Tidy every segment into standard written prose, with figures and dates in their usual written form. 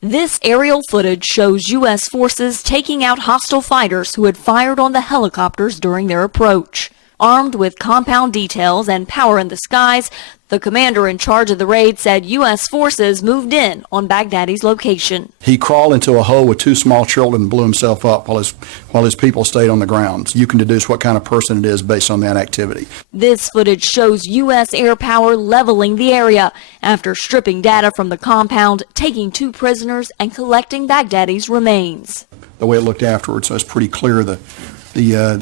This aerial footage shows U.S. forces taking out hostile fighters who had fired on the helicopters during their approach. Armed with compound details and power in the skies, the commander in charge of the raid said U.S. forces moved in on Baghdadi's location. He crawled into a hole with two small children and blew himself up while his people stayed on the ground. You can deduce what kind of person it is based on that activity. This footage shows U.S. air power leveling the area after stripping data from the compound, taking two prisoners, and collecting Baghdadi's remains. The way it looked afterwards, so it's pretty clear the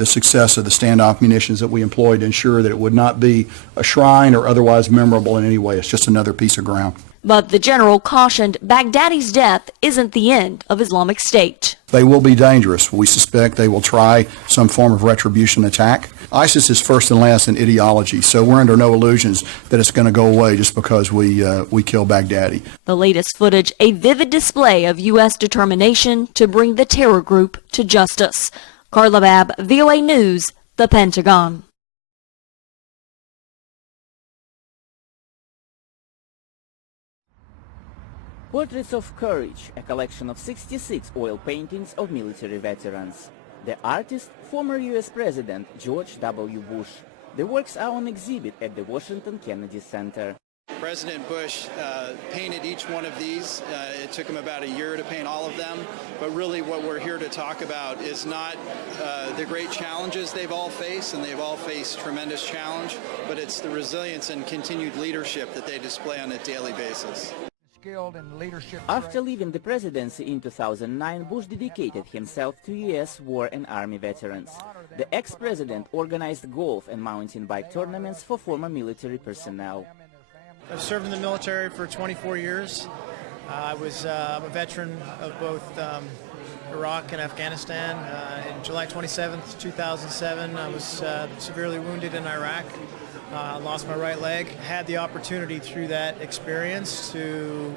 success of the standoff munitions that we employed to ensure that it would not be a shrine or otherwise memorable in any way. It's just another piece of ground. But the general cautioned Baghdadi's death isn't the end of Islamic State. They will be dangerous. We suspect they will try some form of retribution attack. ISIS is first and last in ideology, so we're under no illusions that it's going to go away just because we kill Baghdadi. The latest footage, a vivid display of U.S. determination to bring the terror group to justice. Carla, Babb, VOA News, the Pentagon. Portraits of Courage, a collection of 66 oil paintings of military veterans. The artist, former U.S. President George W. Bush. The works are on exhibit at the Washington Kennedy Center. President Bush painted each one of these. It took him about a year to paint all of them, but really what we're here to talk about is not the great challenges they've all faced, and they've all faced tremendous challenge, but it's the resilience and continued leadership that they display on a daily basis. After leaving the presidency in 2009, Bush dedicated himself to U.S. war and Army veterans. The ex-president organized golf and mountain bike tournaments for former military personnel. I've served in the military for 24 years. I'm a veteran of both Iraq and Afghanistan. In July 27th, 2007, I was severely wounded in Iraq. Lost my right leg. Had the opportunity through that experience to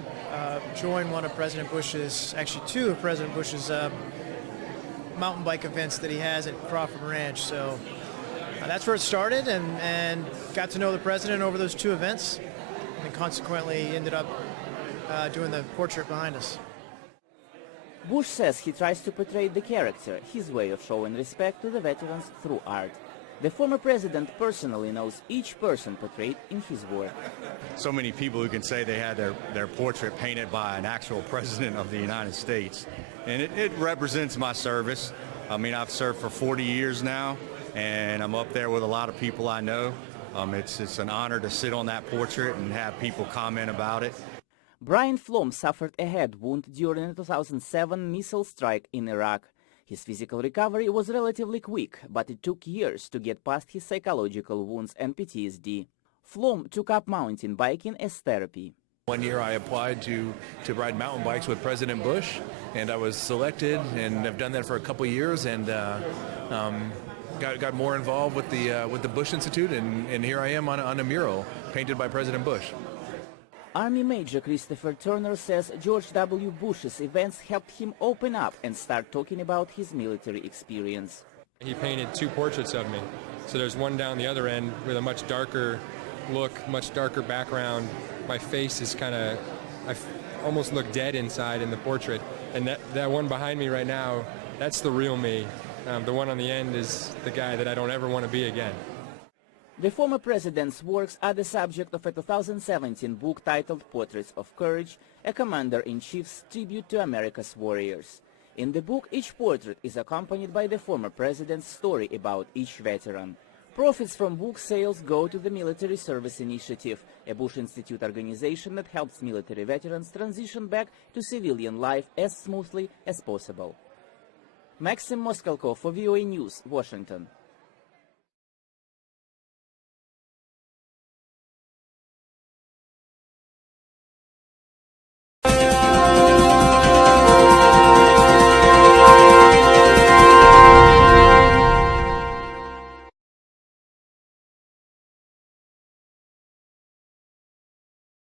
join one of President Bush's, actually two of President Bush's mountain bike events that he has at Crawford Ranch. So that's where it started, and got to know the president over those two events, and consequently ended up doing the portrait behind us. Bush says he tries to portray the character, his way of showing respect to the veterans through art. The former president personally knows each person portrayed in his work. So many people who can say they had their portrait painted by an actual president of the United States. And it represents my service. I mean, I've served for 40 years now, and I'm up there with a lot of people I know. It's an honor to sit on that portrait and have people comment about it. Brian Flom suffered a head wound during a 2007 missile strike in Iraq. His physical recovery was relatively quick, but it took years to get past his psychological wounds and PTSD. Flom took up mountain biking as therapy. One year I applied to ride mountain bikes with President Bush, and I was selected, and I've done that for a couple of years, and got more involved with the Bush Institute, and here I am on a mural painted by President Bush. Army Major Christopher Turner says George W. Bush's events helped him open up and start talking about his military experience. He painted two portraits of me. So there's one down the other end with a much darker look, much darker background. My face is I almost look dead inside in the portrait. And that one behind me right now, that's the real me. The one on the end is the guy that I don't ever want to be again. The former president's works are the subject of a 2017 book titled Portraits of Courage, a commander-in-chief's tribute to America's warriors. In the book, each portrait is accompanied by the former president's story about each veteran. Profits from book sales go to the Military Service Initiative, a Bush Institute organization that helps military veterans transition back to civilian life as smoothly as possible. Maxim Moskalkov for VOA News, Washington.